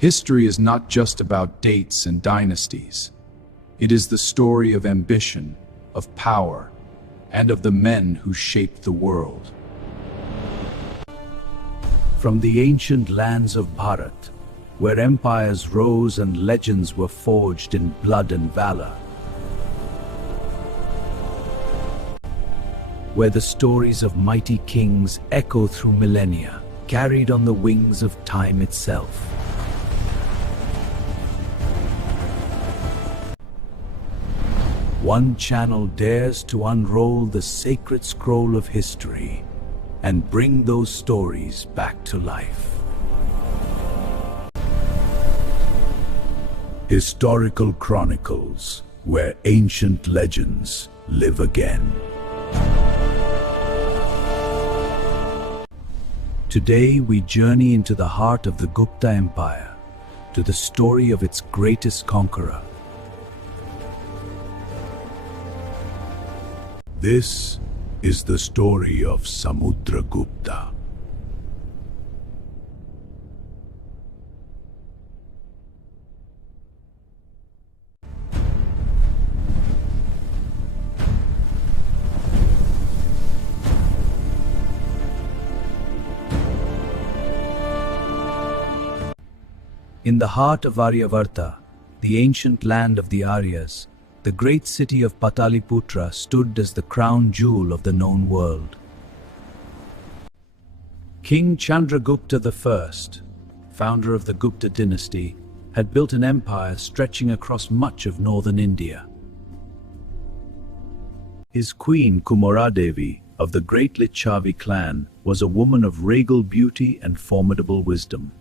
History is not just about dates and dynasties. It is the story of ambition, of power, and of the men who shaped the world. From the ancient lands of Bharat, where empires rose and legends were forged in blood and valor, where the stories of mighty kings echo through millennia, carried on the wings of time itself. One channel dares to unroll the sacred scroll of history and bring those stories back to life. Historical Chronicles, where ancient legends live again. Today we journey into the heart of the Gupta Empire, to the story of its greatest conqueror. This is the story of Samudragupta. In the heart of Aryavarta, the ancient land of the Aryas, the great city of Pataliputra stood as the crown jewel of the known world. King Chandragupta I, founder of the Gupta dynasty, had built an empire stretching across much of northern India. His queen Kumaradevi of the great Lichavi clan was a woman of regal beauty and formidable wisdom.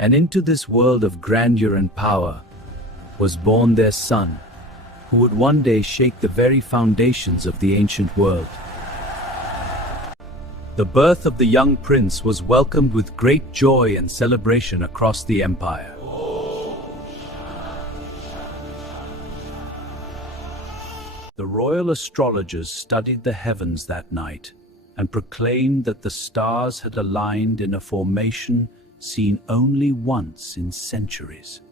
And into this world of grandeur and power was born their son, who would one day shake the very foundations of the ancient world. The birth of the young prince was welcomed with great joy and celebration across the empire. The royal astrologers studied the heavens that night and proclaimed that the stars had aligned in a formation seen only once in centuries.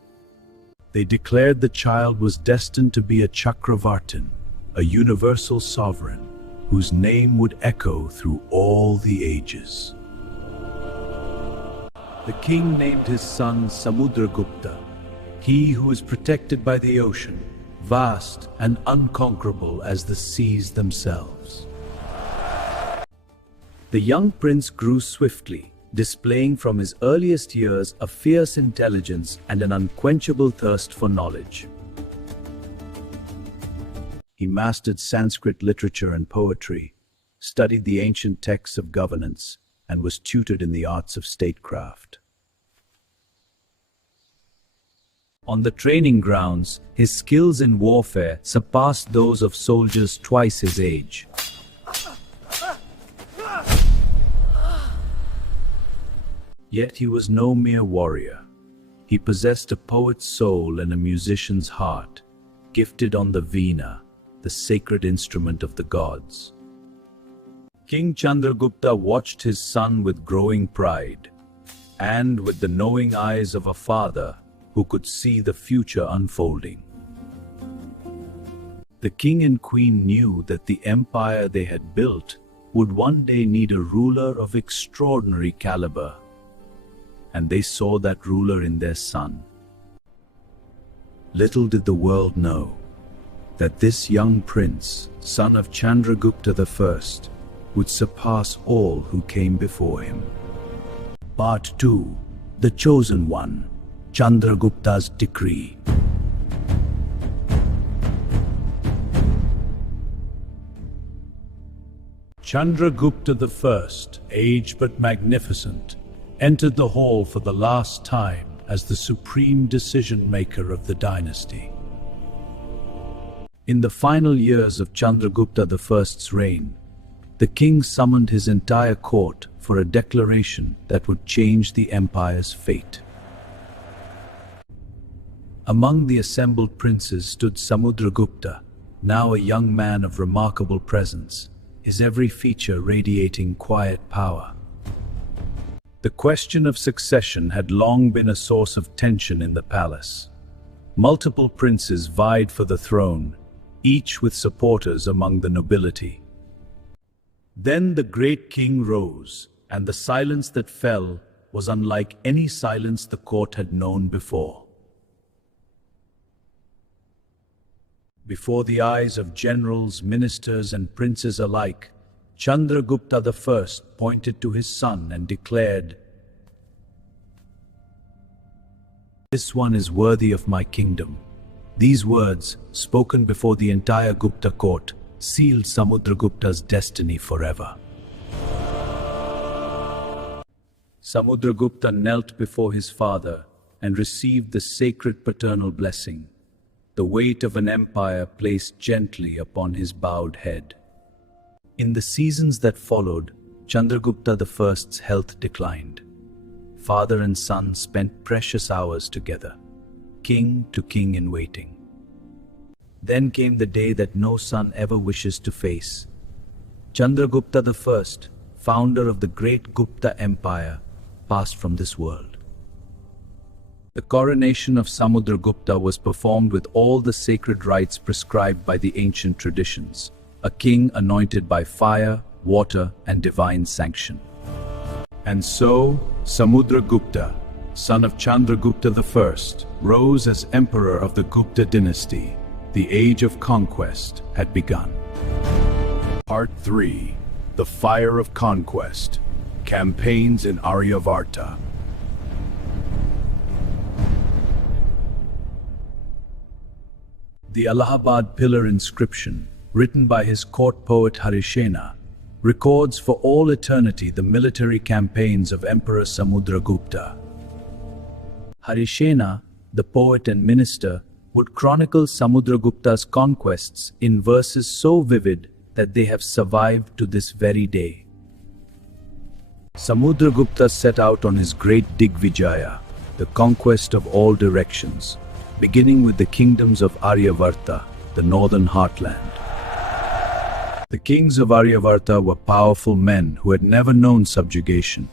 They declared the child was destined to be a Chakravartin, a universal sovereign, whose name would echo through all the ages. The king named his son Samudragupta, he who is protected by the ocean, vast and unconquerable as the seas themselves. The young prince grew swiftly, displaying from his earliest years a fierce intelligence and an unquenchable thirst for knowledge. He mastered Sanskrit literature and poetry, studied the ancient texts of governance, and was tutored in the arts of statecraft. On the training grounds, his skills in warfare surpassed those of soldiers twice his age. Yet he was no mere warrior. He possessed a poet's soul and a musician's heart, gifted on the veena, the sacred instrument of the gods. King Chandragupta watched his son with growing pride, and with the knowing eyes of a father who could see the future unfolding. The king and queen knew that the empire they had built would one day need a ruler of extraordinary caliber, and they saw that ruler in their son. Little did the world know that this young prince, son of Chandragupta I, would surpass all who came before him. Part 2. The Chosen One, Chandragupta's Decree. Chandragupta I, aged but magnificent, entered the hall for the last time as the supreme decision-maker of the dynasty. In the final years of Chandragupta I's reign, the king summoned his entire court for a declaration that would change the empire's fate. Among the assembled princes stood Samudragupta, now a young man of remarkable presence, his every feature radiating quiet power. The question of succession had long been a source of tension in the palace. Multiple princes vied for the throne, each with supporters among the nobility. Then the great king rose, and the silence that fell was unlike any silence the court had known before. Before the eyes of generals, ministers, and princes alike, Chandragupta I pointed to his son and declared, "This one is worthy of my kingdom." These words, spoken before the entire Gupta court, sealed Samudragupta's destiny forever. Samudragupta knelt before his father and received the sacred paternal blessing, the weight of an empire placed gently upon his bowed head. In the seasons that followed, Chandragupta I's health declined. Father and son spent precious hours together, king to king in waiting. Then came the day that no son ever wishes to face. Chandragupta I, founder of the great Gupta Empire, passed from this world. The coronation of Samudragupta was performed with all the sacred rites prescribed by the ancient traditions, a king anointed by fire, water, and divine sanction. And so, Samudragupta, son of Chandragupta I, rose as emperor of the Gupta dynasty. The age of conquest had begun. Part 3. The Fire of Conquest. Campaigns in Aryavarta. The Allahabad pillar inscription, written by his court poet Harisena, records for all eternity the military campaigns of Emperor Samudragupta. Harisena, the poet and minister, would chronicle Samudragupta's conquests in verses so vivid that they have survived to this very day. Samudragupta set out on his great Digvijaya, the conquest of all directions, beginning with the kingdoms of Aryavarta, the northern heartland. The kings of Aryavarta were powerful men who had never known subjugation.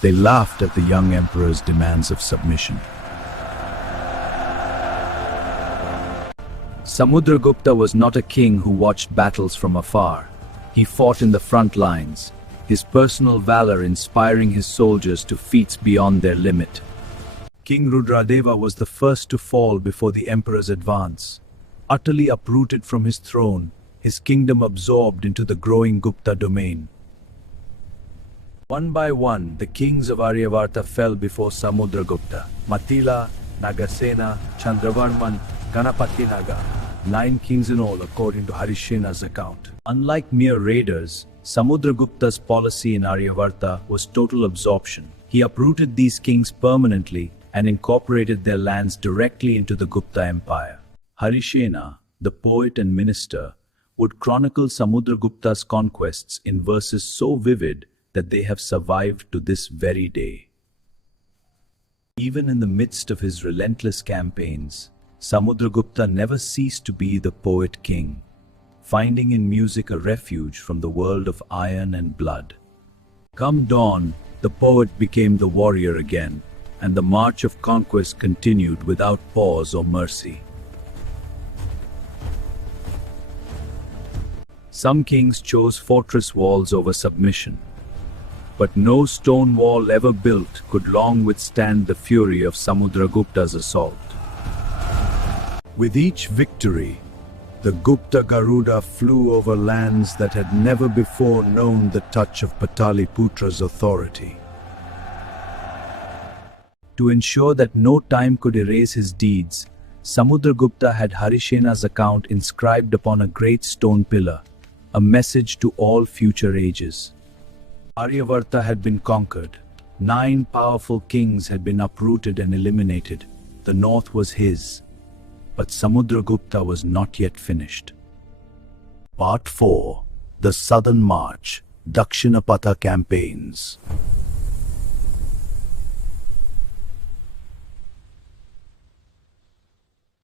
They laughed at the young emperor's demands of submission. Samudragupta was not a king who watched battles from afar. He fought in the front lines, his personal valor inspiring his soldiers to feats beyond their limit. King Rudradeva was the first to fall before the emperor's advance. Utterly uprooted from his throne, his kingdom absorbed into the growing Gupta domain. One by one, the kings of Aryavarta fell before Samudragupta. Matila, Nagasena, Chandravarman, Ganapatinaga, 9 kings in all according to Harisena's account. Unlike mere raiders, Samudragupta's policy in Aryavarta was total absorption. He uprooted these kings permanently and incorporated their lands directly into the Gupta Empire. Harisena, the poet and minister, would chronicle Samudragupta's conquests in verses so vivid that they have survived to this very day. Even in the midst of his relentless campaigns, Samudragupta never ceased to be the poet king, finding in music a refuge from the world of iron and blood. Come dawn, the poet became the warrior again, and the march of conquest continued without pause or mercy. Some kings chose fortress walls over submission, but no stone wall ever built could long withstand the fury of Samudragupta's assault. With each victory, the Gupta Garuda flew over lands that had never before known the touch of Pataliputra's authority. To ensure that no time could erase his deeds, Samudragupta had Harisena's account inscribed upon a great stone pillar, a message to all future ages. Aryavarta had been conquered. 9 powerful kings had been uprooted and eliminated. The north was his. But Samudragupta was not yet finished. Part 4. The Southern March, Dakshinapatha Campaigns.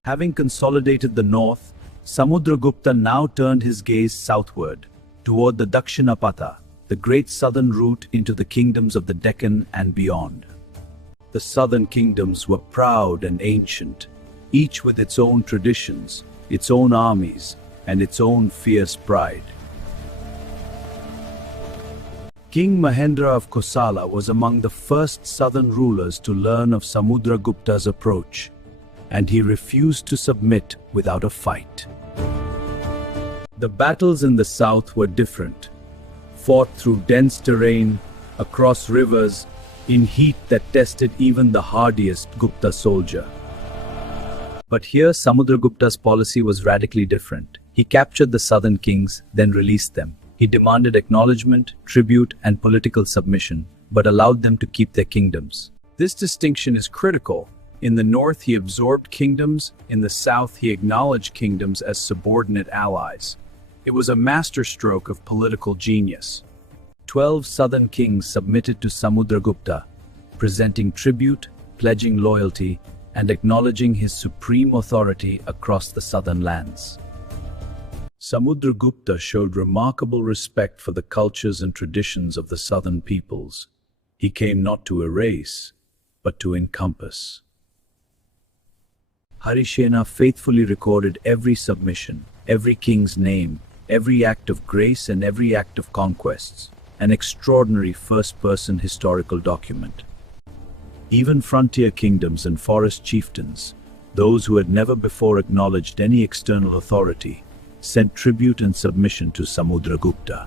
Having consolidated the north, Samudragupta now turned his gaze southward, toward the Dakshinapatha, the great southern route into the kingdoms of the Deccan and beyond. The southern kingdoms were proud and ancient, each with its own traditions, its own armies, and its own fierce pride. King Mahendra of Kosala was among the first southern rulers to learn of Samudragupta's approach, and he refused to submit without a fight. The battles in the south were different, fought through dense terrain, across rivers, in heat that tested even the hardiest Gupta soldier. But here Samudragupta's policy was radically different. He captured the southern kings, then released them. He demanded acknowledgement, tribute, and political submission, but allowed them to keep their kingdoms. This distinction is critical. In the north he absorbed kingdoms, in the south he acknowledged kingdoms as subordinate allies. It was a masterstroke of political genius. 12 southern kings submitted to Samudragupta, presenting tribute, pledging loyalty, and acknowledging his supreme authority across the southern lands. Samudragupta showed remarkable respect for the cultures and traditions of the southern peoples. He came not to erase, but to encompass. Harisena faithfully recorded every submission, every king's name, every act of grace and every act of conquests, an extraordinary first-person historical document. Even frontier kingdoms and forest chieftains, those who had never before acknowledged any external authority, sent tribute and submission to Samudragupta.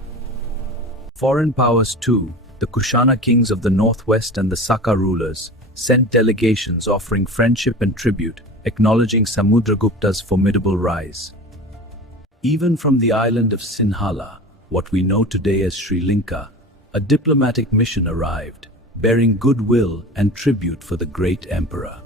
Foreign powers too, the Kushana kings of the northwest and the Saka rulers, sent delegations offering friendship and tribute, acknowledging Samudragupta's formidable rise. Even from the island of Sinhala, what we know today as Sri Lanka, a diplomatic mission arrived, bearing goodwill and tribute for the great emperor.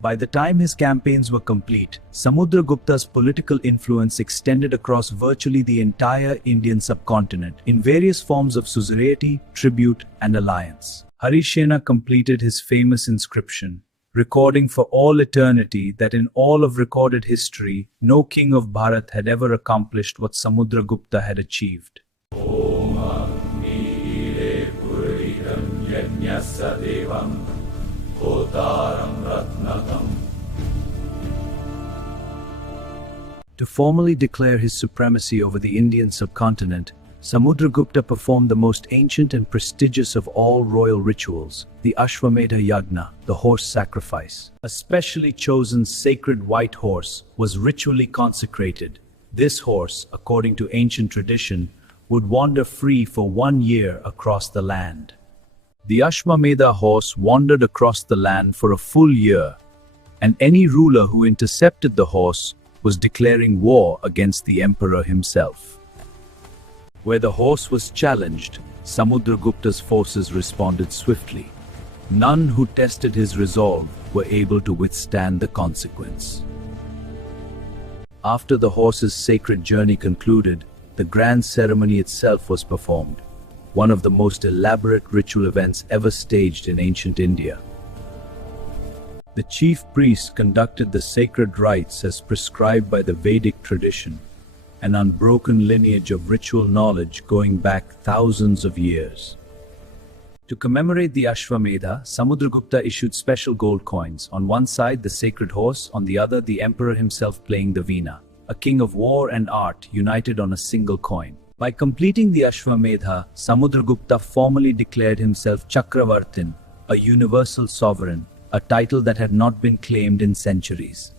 By the time his campaigns were complete, Samudragupta's political influence extended across virtually the entire Indian subcontinent in various forms of suzerainty, tribute, and alliance. Harisena completed his famous inscription, recording for all eternity that in all of recorded history, no king of Bharat had ever accomplished what Samudragupta had achieved. To formally declare his supremacy over the Indian subcontinent, Samudragupta performed the most ancient and prestigious of all royal rituals, the Ashvamedha Yagna, the horse sacrifice. A specially chosen sacred white horse was ritually consecrated. This horse, according to ancient tradition, would wander free for 1 year across the land. The Ashvamedha horse wandered across the land for a full year, and any ruler who intercepted the horse was declaring war against the emperor himself. Where the horse was challenged, Samudragupta's forces responded swiftly. None who tested his resolve were able to withstand the consequence. After the horse's sacred journey concluded, the grand ceremony itself was performed, one of the most elaborate ritual events ever staged in ancient India. The chief priest conducted the sacred rites as prescribed by the Vedic tradition, an unbroken lineage of ritual knowledge going back thousands of years. To commemorate the Ashvamedha, Samudragupta issued special gold coins, on one side the sacred horse, on the other the emperor himself playing the veena, a king of war and art united on a single coin. By completing the Ashvamedha, Samudragupta formally declared himself Chakravartin, a universal sovereign, a title that had not been claimed in centuries.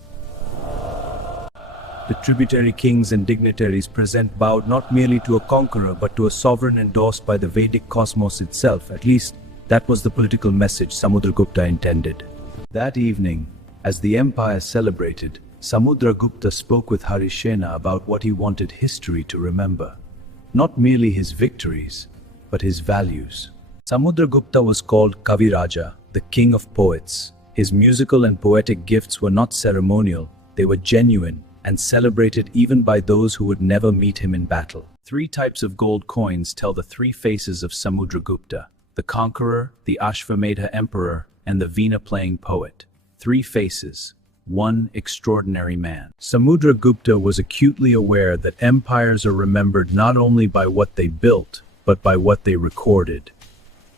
The tributary kings and dignitaries present bowed not merely to a conqueror but to a sovereign endorsed by the Vedic cosmos itself. At least, that was the political message Samudragupta intended. That evening, as the empire celebrated, Samudragupta spoke with Harisena about what he wanted history to remember. Not merely his victories, but his values. Samudragupta was called Kaviraja, the king of poets. His musical and poetic gifts were not ceremonial, they were genuine, and celebrated even by those who would never meet him in battle. 3 types of gold coins tell the 3 faces of Samudragupta: the conqueror, the Ashvamedha emperor, and the veena-playing poet. 3 faces, one extraordinary man. Samudragupta was acutely aware that empires are remembered not only by what they built, but by what they recorded.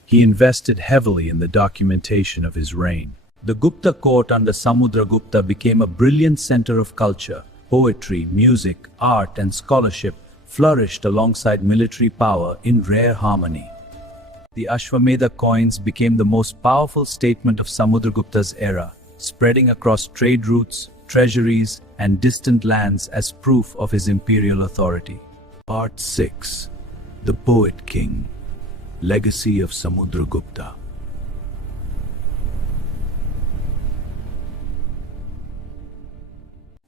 He invested heavily in the documentation of his reign. The Gupta court under Samudragupta became a brilliant center of culture. Poetry, music, art, and scholarship flourished alongside military power in rare harmony. The Ashvamedha coins became the most powerful statement of Samudragupta's era, spreading across trade routes, treasuries, and distant lands as proof of his imperial authority. Part 6. The Poet King. Legacy of Samudragupta.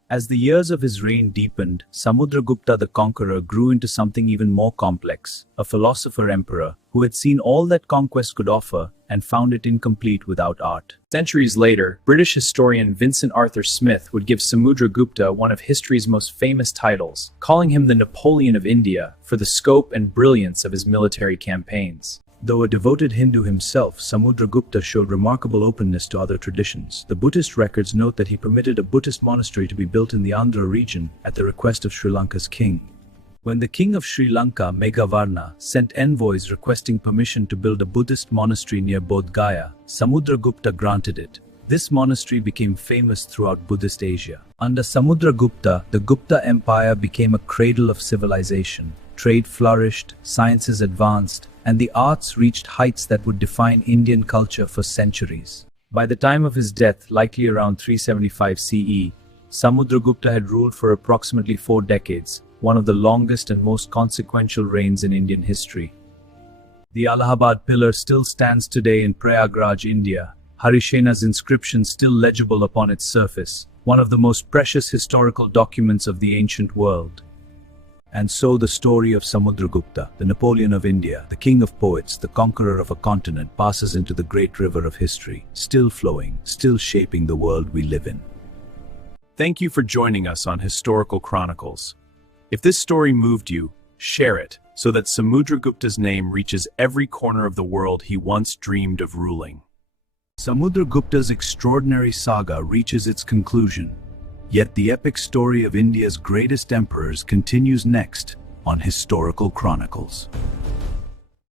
As the years of his reign deepened, Samudragupta the Conqueror grew into something even more complex, a philosopher-emperor who had seen all that conquest could offer and found it incomplete without art. Centuries later, British historian Vincent Arthur Smith would give Samudragupta one of history's most famous titles, calling him the Napoleon of India for the scope and brilliance of his military campaigns. Though a devoted Hindu himself, Samudragupta showed remarkable openness to other traditions. The Buddhist records note that he permitted a Buddhist monastery to be built in the Andhra region at the request of Sri Lanka's king. When the king of Sri Lanka, Meghavarna, sent envoys requesting permission to build a Buddhist monastery near Bodh Gaya, Samudragupta granted it. This monastery became famous throughout Buddhist Asia. Under Samudragupta, the Gupta Empire became a cradle of civilization. Trade flourished, sciences advanced, and the arts reached heights that would define Indian culture for centuries. By the time of his death, likely around 375 CE, Samudragupta had ruled for approximately 4 decades, one of the longest and most consequential reigns in Indian history. The Allahabad pillar still stands today in Prayagraj, India, Harishena's inscription still legible upon its surface, one of the most precious historical documents of the ancient world. And so the story of Samudragupta, the Napoleon of India, the king of poets, the conqueror of a continent, passes into the great river of history, still flowing, still shaping the world we live in. Thank you for joining us on Historical Chronicles. If this story moved you, share it so that Samudragupta's name reaches every corner of the world he once dreamed of ruling. Samudragupta's extraordinary saga reaches its conclusion. Yet the epic story of India's greatest emperors continues next on Historical Chronicles.